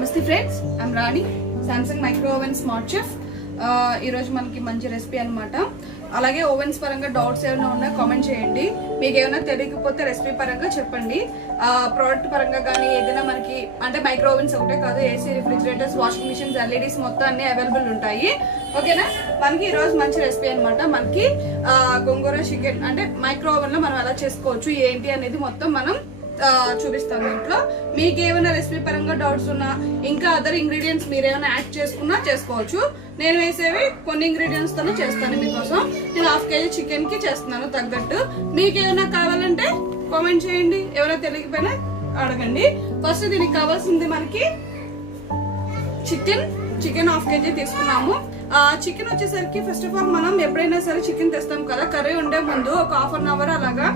నమస్తే friends, I'm Rani, Samsung micro oven smart chef. ఈరోజు మనకి మంచి రెసిపీ అనమాట. అలాగే ఓవెన్స్ పరంగా డౌట్స్ ఏమైనా ఉన్నా కామెంట్ చేయండి. మీకు ఏమైనా తెలియకపోతే రెసిపీ పరంగా చెప్పండి. ప్రోడక్ట్ పరంగా కానీ ఏదైనా మనకి అంటే మైక్రో ఓవెన్స్ ఒకటే కాదు, AC, refrigerators, washing machines, LEDs మొత్తం అన్ని అవైలబుల్ ఉంటాయి. ఓకేనా? మనకి ఈరోజు మంచి రెసిపీ అనమాట. మనకి గోంగూర చికెన్ అంటే మైక్రో ఓవెన్ లో మనం ఎలా చేసుకోవచ్చు ఏంటి అనేది మొత్తం మనం చూపిస్తాను. ఇంట్లో మీకు ఏమైనా రెసిపీ పరంగా డౌట్స్ ఉన్నా, ఇంకా అదర్ ఇంగ్రీడియంట్స్ మీరు ఏమైనా యాడ్ చేసుకున్నా చేసుకోవచ్చు. నేను వేసేవి కొన్ని ఇంగ్రీడియంట్స్ తోనే చేస్తాను మీకోసం. నేను 1/2 kg చికెన్ కి చేస్తున్నాను తగ్గట్టు. మీకు ఏమైనా కావాలంటే కామెంట్ చేయండి, ఎవరైనా తెలియకపోయినా అడగండి. ఫస్ట్ దీనికి కావాల్సింది మనకి చికెన్ 1/2 kg తీసుకున్నాము. చికెన్ వచ్చేసరికి ఫస్ట్ ఆఫ్ ఆల్ మనం ఎప్పుడైనా సరే చికెన్ తెస్తాం కదా, కర్రీ ఉండే ముందు ఒక 1/2 అవర్ అలాగా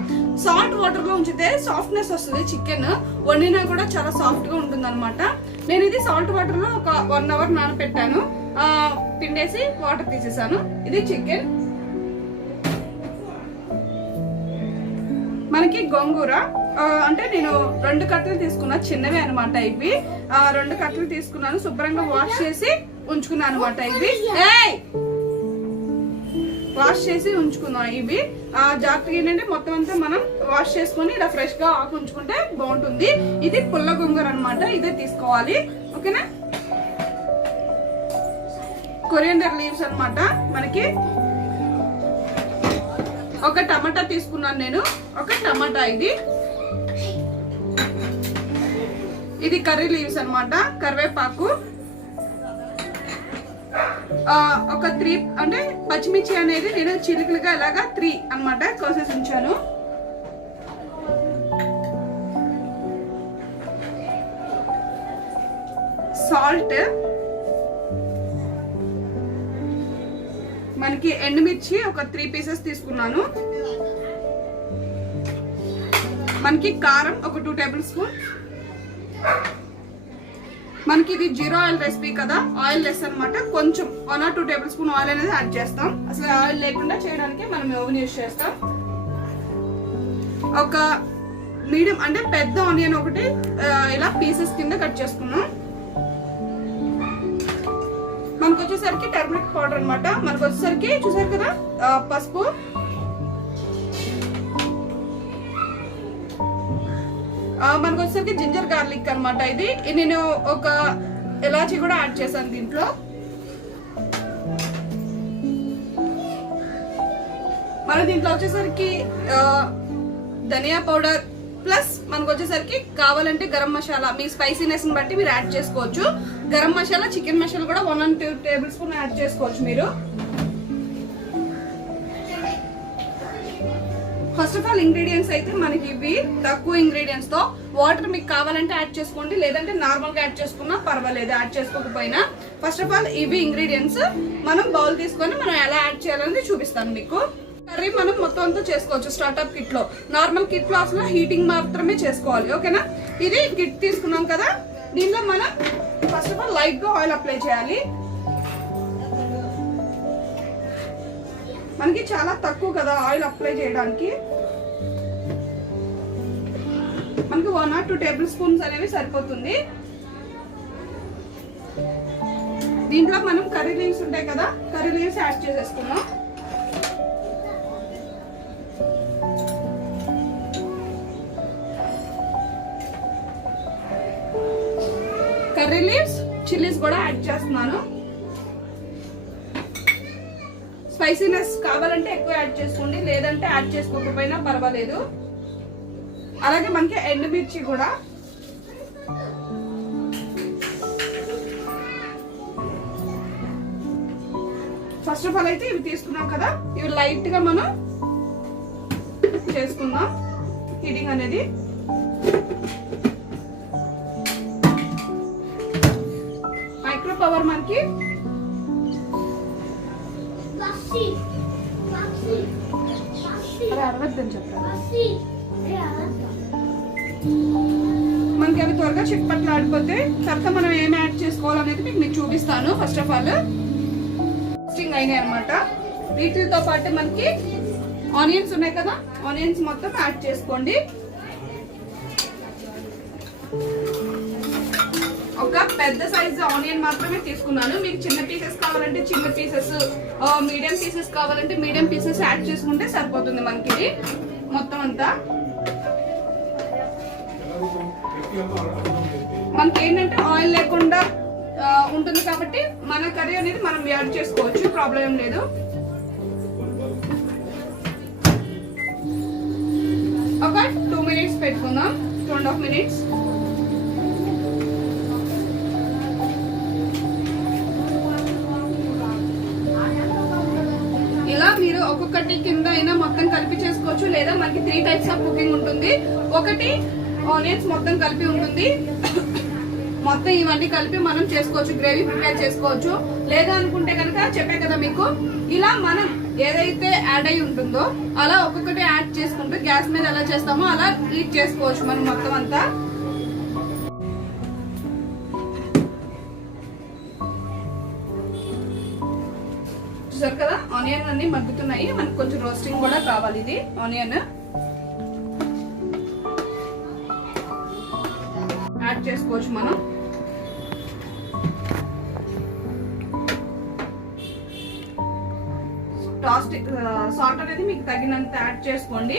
సాల్ట్ వాటర్ లో ఉంచితే సాఫ్ట్నెస్ వస్తుంది. చికెన్ వండినా కూడా చాలా సాఫ్ట్ గా ఉంటుంది అనమాట. నేను ఇది సాల్ట్ వాటర్ లో ఒక 1 అవర్ నానబెట్టాను, పిండేసి వాటర్ తీసేసాను. ఇది చికెన్. మనకి గోంగూర అంటే నేను 2 కట్టలు తీసుకున్నా, చిన్నవే అనమాట ఇవి. 2 కట్టలు తీసుకున్నాను, శుభ్రంగా వాష్ చేసి ఉంచుకున్నాను అనమాట. ఇవి వాష్ చేసి ఉంచుకున్నాం. ఇవి జాగ్రత్తగా ఏంటంటే మొత్తం అంతా మనం వాష్ చేసుకుని ఇలా ఫ్రెష్ గా ఆకు ఉంచుకుంటే బాగుంటుంది. ఇది పుల్ల గోంగూర అనమాట, ఇదే తీసుకోవాలి. ఓకేనా? కొరియండర్ లీవ్స్ అనమాట. మనకి ఒక టమాటా తీసుకున్నాను నేను, ఒక టమాటా. ఇది కర్రీ లీవ్స్ అనమాట, కరివేపాకు. ఒక 3 అంటే పచ్చిమిర్చి అనేది నేను చిలుకలుగా ఇలాగా 3 అనమాట కోసేసి ఉంచాను. సాల్ట్, మనకి ఎండుమిర్చి ఒక 3 పీసెస్ తీసుకున్నాను. మనకి కారం ఒక 2 టేబుల్ స్పూన్. మనకి ఇది 0 ఆయిల్ రెసిపీ కదా, ఆయిల్ లెస్ అనమాట. కొంచెం 1 or 2 టేబుల్ స్పూన్ ఆయిల్ అనేది యాడ్ చేస్తాం. అసలు ఆయిల్ లేకుండా చేయడానికి మనం ఓవెన్ యూజ్ చేస్తాం. ఒక మీడియం అంటే పెద్ద ఆనియన్ ఒకటి ఇలా పీసెస్ కింద కట్ చేసుకున్నాం. మనకు వచ్చేసరికి టర్మరిక్ పౌడర్ అనమాట. మనకు వచ్చేసరికి చూసారు కదా పసుపు, మనకు వచ్చేసరికి జింజర్ గార్లిక్ అనమాట. ఇది నేను ఒక ఇలాచీ కూడా యాడ్ చేశాను దీంట్లో. మన దీంట్లో వచ్చేసరికి ధనియా పౌడర్ ప్లస్ మనకు వచ్చేసరికి కావాలంటే గరం మసాలా, మీ స్పైసీనెస్ ని బట్టి మీరు యాడ్ చేసుకోవచ్చు. గరం మసాలా, చికెన్ మసాలా కూడా 1 or 2 టేబుల్ స్పూన్ యాడ్ చేసుకోవచ్చు మీరు. ఫస్ట్ ఆఫ్ ఆల్ ఇంగ్రీడియంట్స్ అయితే మనకి ఇవి తక్కువ ఇంగ్రీడియంట్స్ తో. వాటర్ మీకు కావాలంటే యాడ్ చేసుకోండి, లేదంటే నార్మల్ గా యాడ్ చేసుకున్నా పర్వాలేదు, యాడ్ చేసుకోకపోయినా. ఫస్ట్ ఆఫ్ ఆల్ ఇవి ఇంగ్రీడియంట్స్. మనం బౌల్ తీసుకొని మనం ఎలా యాడ్ చేయాలనేది చూపిస్తాను మీకు. కర్రీ మనం మొత్తం అంతా చేసుకోవచ్చు స్టార్ట్అప్ కిట్ లో. నార్మల్ కిట్ లో అసలు హీటింగ్ మాత్రమే చేసుకోవాలి. ఓకేనా? ఇది కిట్ తీసుకున్నాం కదా, దీనిలో మనం ఫస్ట్ ఆఫ్ ఆల్ లైట్ గా ఆయిల్ అప్లై చేయాలి. మనకి చాలా తక్కువ కదా ఆయిల్ అప్లై చేయడానికి. మనకి 1 or 2 టేబుల్ స్పూన్స్ అనేవి సరిపోతుంది. దీంట్లో మనం కర్రీ లీవ్స్ ఉంటాయి కదా, కర్రీ లీవ్స్ యాడ్ చేసేసుకున్నాం. కర్రీ లీవ్స్, చిల్లీస్ కూడా యాడ్ చేస్తున్నాను. స్పైసీనెస్ కావాలంటే ఎక్కువ యాడ్ చేసుకోండి, లేదంటే యాడ్ చేసుకోకపోయినా పర్వాలేదు. అలాగే మనకి ఎండుమిర్చి కూడా. ఫస్ట్ ఆఫ్ ఆల్ అయితే ఇవి తీసుకున్నాం కదా, ఇవి లైట్ గా మనం చేసుకుందాం హీటింగ్ అనేది. మైక్రో పవర్ మనకి అరవద్దని చెప్పారు. మనకి అవి త్వరగా చిట్పట్లు ఆడిపోతే తర్వాత మనం ఏం యాడ్ చేసుకోవాలనేది మీకు చూపిస్తాను. ఫస్ట్ ఆఫ్ ఆల్ స్టింగ్ అయినాయి అనమాట. వీటితో పాటు మనకి ఆనియన్స్ ఉన్నాయి కదా, ఆనియన్స్ మొత్తం యాడ్ చేసుకోండి. ఒక ఒక పెద్ద సైజ్ ఆనియన్ మాత్రమే తీసుకున్నాను. మీకు చిన్న పీసెస్ కావాలంటే చిన్న పీసెస్, మీడియం పీసెస్ కావాలంటే మీడియం పీసెస్ యాడ్ చేసుకుంటే సరిపోతుంది మనకి ఇది మొత్తం అంతా. మనకి ఏంటంటే ఆయిల్ లేకుండా ఉంటుంది కాబట్టి మన కర్రీ అనేది మనం యాడ్ చేసుకోవచ్చు, ప్రాబ్లం ఏం లేదు. ఒక 2 minutes పెట్టుకుందాం, 2.5 minutes. ఇలా మీరు ఒక్కొక్కటి కింద అయినా మొత్తం కలిపి చేసుకోవచ్చు, లేదా మనకి 3 types ఆఫ్ కుకింగ్ ఉంటుంది. ఒకటి ఆనియన్స్ మొత్తం కలిపి ఉంటుంది, మొత్తం ఇవన్నీ కలిపి మనం చేసుకోవచ్చు, గ్రేవీ ప్రిపేర్ చేసుకోవచ్చు. లేదా అనుకుంటే కనుక చెప్పే కదా మీకు, ఇలా మనం ఏదైతే యాడ్ అయి ఉంటుందో అలా ఒక్కొక్కటి యాడ్ చేసుకుంటూ గ్యాస్ మీద ఎలా చేస్తామో అలా హీట్ చేసుకోవచ్చు మనం మొత్తం అంతా. చూసారు కదా ఆనియన్ అన్ని మగ్గుతున్నాయి, మనకు కొంచెం రోస్టింగ్ కూడా కావాలి. ఇది ఆనియన్ యాడ్ చేసుకోవచ్చు మనం. సాల్ట్ అనేది మీకు తగినంత యాడ్ చేసుకోండి.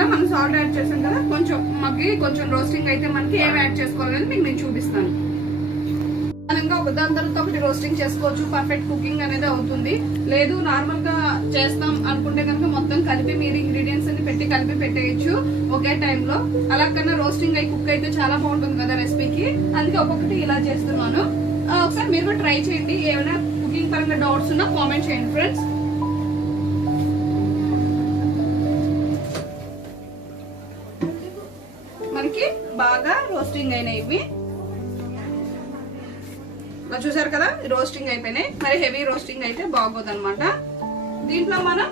మనం సాల్ట్ యాడ్ చేసాం కదా, కొంచెం మగ్గి కొంచెం రోస్టింగ్ అయితే మనకి ఏం యాడ్ చేసుకోవాలని మీకు నేను చూపిస్తాను. దాని తర్వాత ఒకటి రోస్టింగ్ చేసుకోవచ్చు, పర్ఫెక్ట్ కుకింగ్ అనేది అవుతుంది. లేదు నార్మల్ గా చేస్తాం అనుకుంటే కనుక మొత్తం కలిపి మీరు ఇంగ్రీడియంట్స్ అన్ని పెట్టి కలిపి పెట్టేయచ్చు ఒకే టైంలో. అలా కన్నా రోస్టింగ్ అయి కుక్ అయితే చాలా బాగుంటుంది కదా రెసిపీకి, అందుకే ఒక్కొక్కటి ఇలా చేస్తున్నాను. ఒకసారి మీరు కూడా ట్రై చేయండి. ఏమైనా కుకింగ్ పరంగా డౌట్స్ ఉన్నా కామెంట్ చేయండి ఫ్రెండ్స్. మనకి బాగా రోస్టింగ్ అయినాయి ఇవి, చూసారు కదా రోస్టింగ్ అయిపోయినాయి. మరి హెవీ రోస్టింగ్ అయితే బాగోదు అనమాట. దీంట్లో మనం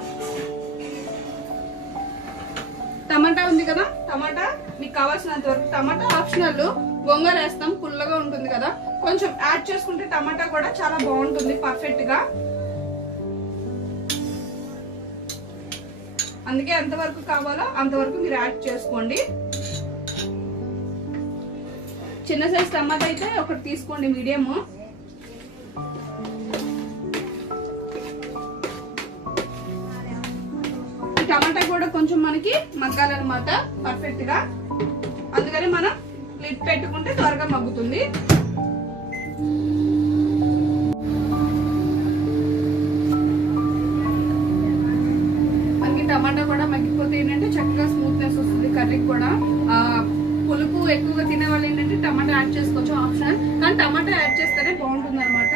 టమాటా ఉంది కదా, టమాటా మీకు కావాల్సినంత వరకు, టమాటా ఆప్షనల్, గోంగూర వేస్తాం పుల్లగా ఉంటుంది కదా, కొంచెం యాడ్ చేసుకుంటే టమాటా కూడా చాలా బాగుంటుంది పర్ఫెక్ట్ గా. అందుకే ఎంతవరకు కావాలో అంతవరకు మీరు యాడ్ చేసుకోండి. చిన్న సైజ్ టమాటా అయితే ఒకటి తీసుకోండి, మీడియం. టమాటా కూడా కొంచెం మనకి మగ్గాలన్నమాట పర్ఫెక్ట్ గా, అందుకని మనం లిడ్ పెట్టుకుంటే త్వరగా మగ్గుతుంది. మనకి టమాటా కూడా మగ్గిపోతే ఏంటంటే చక్కగా స్మూత్నెస్ వస్తుంది కర్రీకి కూడా. పులుపు ఎక్కువగా తినే వాళ్ళు ఏంటంటే టమాటా యాడ్ చేసుకోవచ్చు, ఆప్షన్, కానీ టమాటా యాడ్ చేస్తేనే బాగుంటుంది అనమాట.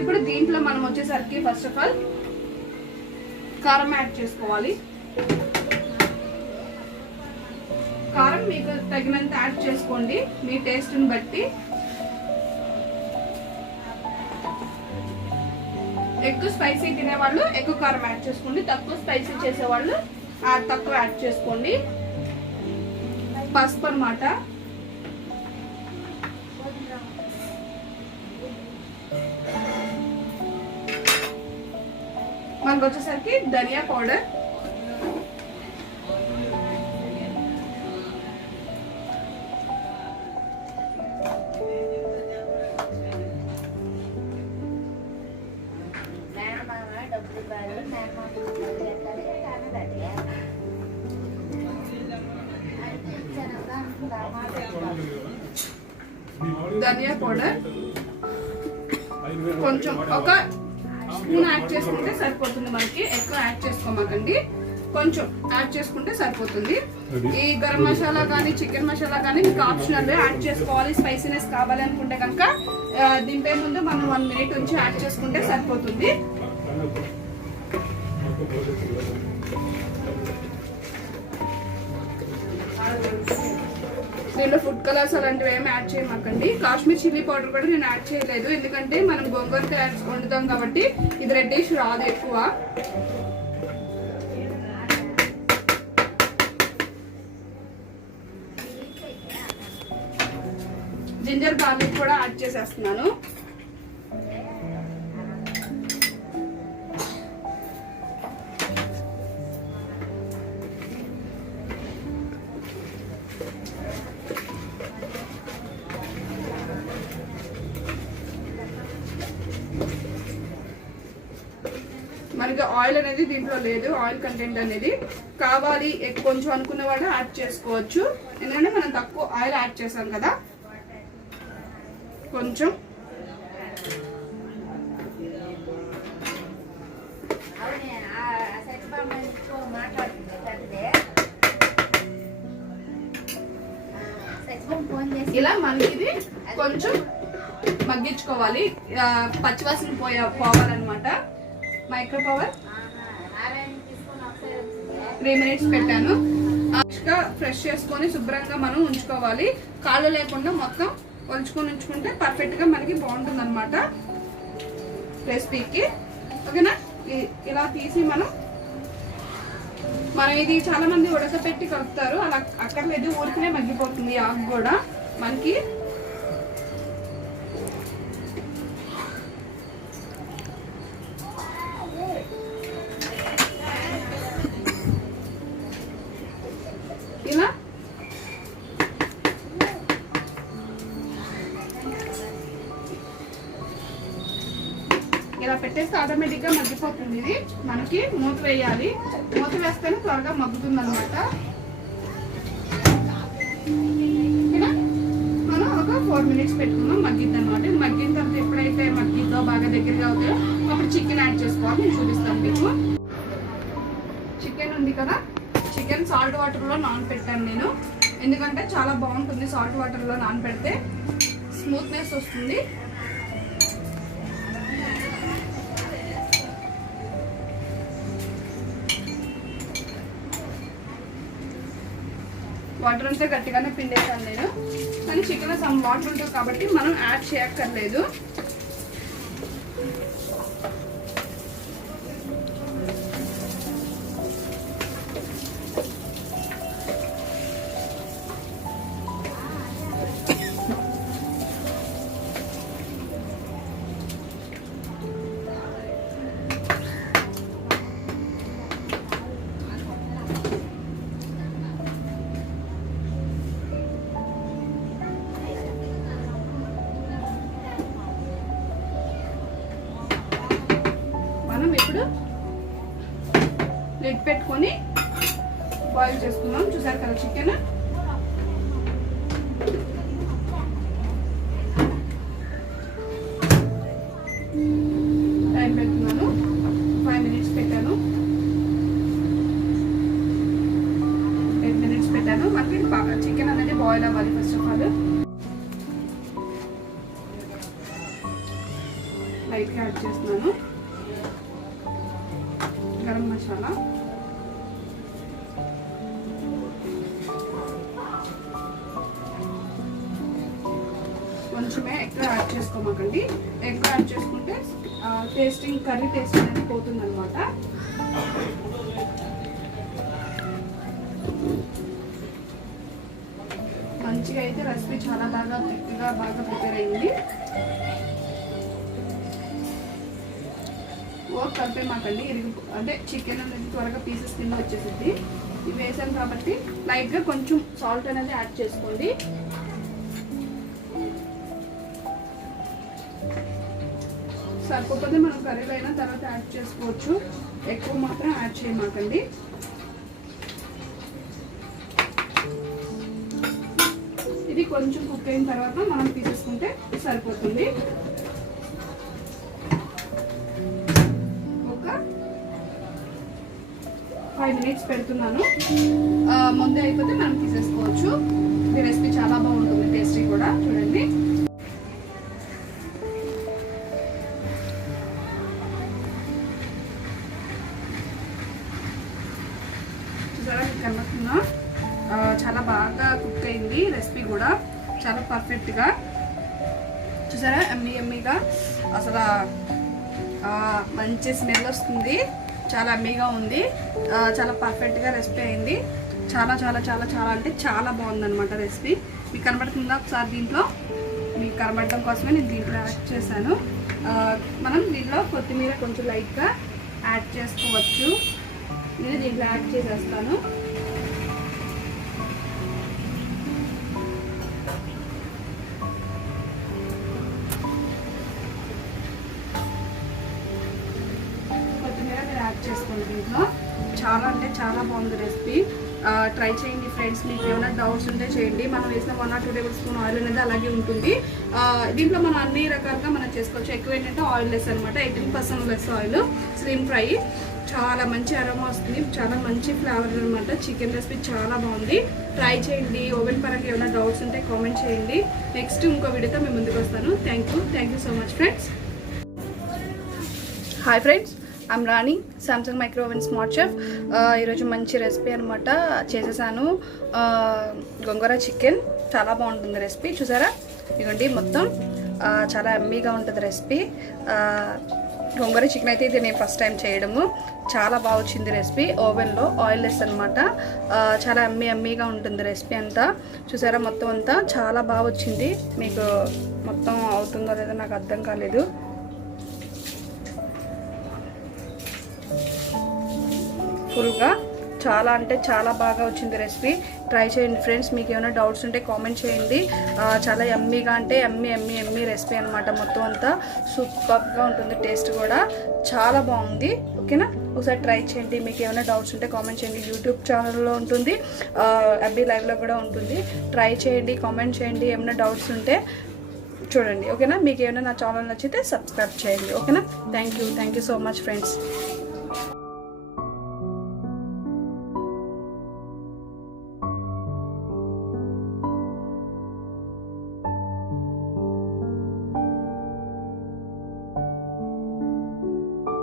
ఇప్పుడు దీంట్లో మనం వచ్చేసరికి ఫస్ట్ ఆఫ్ ఆల్ కారం యాడ్ చేసుకోవాలి. కారం మీకు తగినంత యాడ్ చేసుకోండి మీ టేస్ట్ని బట్టి. ఎక్కువ స్పైసీ తినేవాళ్ళు ఎక్కువ కారం యాడ్ చేసుకోండి, తక్కువ స్పైసీ చేసేవాళ్ళు తక్కువ యాడ్ చేసుకోండి. పసుపు అన్నమాట, మనకు వచ్చేసరికి ధనియా పౌడర్, ధనియా పౌడర్ కొంచెం ఒక స్పూన్ యాడ్ చేసుకుంటే సరిపోతుంది మనకి, ఎక్కువ యాడ్ చేసుకోమాకండి, కొంచెం యాడ్ చేసుకుంటే సరిపోతుంది. ఈ గరం మసాలా కానీ చికెన్ మసాలా కానీ మీకు ఆప్షనల్ యాడ్ చేసుకోవాలి. స్పైసీనెస్ కావాలి అనుకుంటే కనుక దింపే ముందు మనం 1 minute ఉంచి యాడ్ చేసుకుంటే సరిపోతుంది. కలర్స్ అలాంటివి ఏమి యాడ్ చేయమాకండి. కాశ్మీర్ చిల్లీ పౌడర్ కూడా నేను యాడ్ చేయలేదు, ఎందుకంటే మనం గోంగూరతో వండుతాం కాబట్టి ఇది రెడ్డిష్ రాదు ఎక్కువ. జింజర్ గార్లిక్ కూడా యాడ్ చేసేస్తున్నాను. మనకి ఆయిల్ అనేది దీంట్లో లేదు, ఆయిల్ కంటెంట్ అనేది కావాలి కొంచెం అనుకున్న వాళ్ళు యాడ్ చేసుకోవచ్చు, ఎందుకంటే మనం తక్కువ ఆయిల్ యాడ్ చేసాం కదా. కొంచెం ఇలా మనకి ఇది కొంచెం మగ్గించుకోవాలి, పచ్చివాసన పోవాలన్నమాట. మైక్రో పవర్ 3 మినిట్స్ పెట్టాను. ఫ్రెష్ చేసుకొని శుభ్రంగా మనం ఉంచుకోవాలి, కాళ్ళు లేకుండా మొత్తం ఒలుచుకొని ఉంచుకుంటే పర్ఫెక్ట్ గా మనకి బాగుంటుంది అనమాట రెసిపీకి. ఓకేనా, ఇలా తీసి మనం ఇది చాలా మంది ఉడకపెట్టి కలుపుతారు, అలా అక్కర్లేదు, ఊరికనే మగ్గిపోతుంది ఆకు కూడా మనకి. ఇలా పెట్టేస్తే ఆటోమేటిక్ గా మగ్గిపోతుంది. ఇది మనకి మూత వేయాలి, మూత వేస్తేనే త్వరగా మగ్గుతుంది అనమాట. మనం ఒక 4 మినిట్స్ పెట్టుకున్నాం, మగ్గిద్ది అనమాట. మగ్గిన తర్వాత ఎప్పుడైతే మగ్గిద్దో బాగా దగ్గరగా అవుతాయో అప్పుడు చికెన్ యాడ్ చేసుకోవాలి, నేను చూపిస్తాను మీకు. చికెన్ ఉంది కదా, చికెన్ సాల్ట్ వాటర్ లో నానబెట్టాను నేను, ఎందుకంటే చాలా బాగుంటుంది సాల్ట్ వాటర్ లో నానబెడితే, స్మూత్నెస్ వస్తుంది. వాటర్ అంతా గట్టిగానే పిండేసాను నేను, కానీ చికెన్ సమ్ వాటర్ ఉంటుంది కాబట్టి మనం యాడ్ చేయక్కర్లేదు. ఇప్పుడు లిడ్ పెట్టుకొని బాయిల్ చేసుకుందాం. చూసారు కదా చికెన్, టైం పెడుతున్నాను, 5 మినిట్స్ పెట్టాను, 8 మినిట్స్ పెట్టాను. మనకి చికెన్ అనేది బాయిల్ అవ్వాలి ఫస్ట్ ఆఫ్ ఆల్. లైట్గా యాడ్ చేస్తున్నాను గరం మసాలా, కొంచెమే ఎక్కువ యాడ్ చేసుకోమాకండి, ఎక్కువ యాడ్ చేసుకుంటే టేస్టింగ్ కర్రీ టేస్ట్ అనేది పోతుంది అనమాట. మంచిగా అయితే రెసిపీ చాలా బాగా థిక్గా బాగా ప్రిపేర్ అయింది. కలిపేమాకండి, అంటే చికెన్ అనేది త్వరగా పీసెస్ కింద వచ్చేసింది. ఇవి వేసాం కాబట్టి లైట్గా కొంచెం సాల్ట్ అనేది యాడ్ చేసుకోండి. సరిపోతే మనం కర్రీలో అయినా తర్వాత యాడ్ చేసుకోవచ్చు, ఎక్కువ మాత్రం యాడ్ చేయమాకండి. ఇది కొంచెం కుక్ అయిన తర్వాత మనం తీసేసుకుంటే సరిపోతుంది. 5 మినిట్స్ పెడుతున్నాను, ముందే అయిపోతే మనం తీసేసుకోవచ్చు. ఈ రెసిపీ చాలా బాగుంటుంది, టేస్టీ కూడా. చూడండి, చూసారా మీకు కనబడుతుందా, చాలా బాగా కుక్ అయింది రెసిపీ కూడా. చాలా పర్ఫెక్ట్గా చూసారా, ఎమ్మీగా అసలు మంచి స్మెల్ వస్తుంది, చాలా ఎమ్మీగా ఉంది, చాలా పర్ఫెక్ట్గా రెసిపీ అయింది. చాలా చాలా చాలా చాలా అంటే చాలా బాగుందన్నమాట రెసిపీ. మీకు కనబడుతుందా ఒకసారి? దీంట్లో మీకు కనబడడం కోసమే నేను దీంట్లో యాడ్ చేశాను. మనం దీంట్లో కొత్తిమీర కొంచెం లైట్గా యాడ్ చేసుకోవచ్చు. నేను దీంట్లో యాడ్ చేసేస్తాను. కొత్తిమీర మీరు యాడ్ చేసుకోండి దీంట్లో. చాలా అంటే చాలా బాగుంది రెసిపీ. ట్రై చేయండి ఫ్రెండ్స్. మీకు ఏమైనా డౌట్స్ ఉంటే చేయండి. మనం వేసిన 1 or 2 టేబుల్ స్పూన్ ఆయిల్ అనేది అలాగే ఉంటుంది. దీంట్లో మనం అన్ని రకాలుగా మనం చేసుకోవచ్చు. ఎక్కువ ఏంటంటే ఆయిల్ లెస్ అనమాట, 18% లెస్ ఆయిల్, స్లిమ్ ఫ్రై. చాలా మంచి అరోమా వస్తుంది, చాలా మంచి ఫ్లేవర్ అనమాట. చికెన్ రెసిపీ చాలా బాగుంది. ట్రై చేయండి. ఓవెన్ పరంగా ఏమైనా డౌట్స్ ఉంటే కామెంట్ చేయండి. నెక్స్ట్ ఇంకో వీడియోతో మేము ముందుకు వస్తాను. Thank you so much friends. Hi friends, I'm Rani, Samsung micro oven smart chef. ఈరోజు మంచి రెసిపీ అనమాట చేసేసాను. గోంగూర చికెన్ చాలా బాగుంటుంది రెసిపీ. చూసారా, ఇదిగోండి మొత్తం చాలా ఎమ్మీగా ఉంటుంది రెసిపీ. గోంగూర చికెన్ అయితే ఇది నేను ఫస్ట్ టైం చేయడము. చాలా బాగా వచ్చింది రెసిపీ. ఓవెన్లో ఆయిల్ లెస్ అనమాట. చాలా ఎమ్మీగా ఉంటుంది రెసిపీ అంతా. చూసారా, మొత్తం అంతా చాలా బాగా వచ్చింది. మీకు మొత్తం అవుతుందో లేదో నాకు అర్థం కాలేదు. ఫుల్గా చాలా అంటే చాలా బాగా వచ్చింది రెసిపీ. ట్రై చేయండి ఫ్రెండ్స్. మీకు ఏమైనా డౌట్స్ ఉంటే కామెంట్ చేయండి. చాలా ఎమ్మీగా అంటే ఎమ్మీ రెసిపీ అనమాట. మొత్తం అంతా సూపర్గా ఉంటుంది, టేస్ట్ కూడా చాలా బాగుంది. ఓకేనా, ఒకసారి ట్రై చేయండి. మీకు ఏమైనా డౌట్స్ ఉంటే కామెంట్ చేయండి. యూట్యూబ్ ఛానల్లో ఉంటుంది, FB లైవ్లో కూడా ఉంటుంది. ట్రై చేయండి, కామెంట్ చేయండి. ఏమైనా డౌట్స్ ఉంటే చూడండి. ఓకేనా, మీకు ఏమైనా నా ఛానల్ నచ్చితే సబ్స్క్రైబ్ చేయండి. ఓకేనా, thank you so much friends.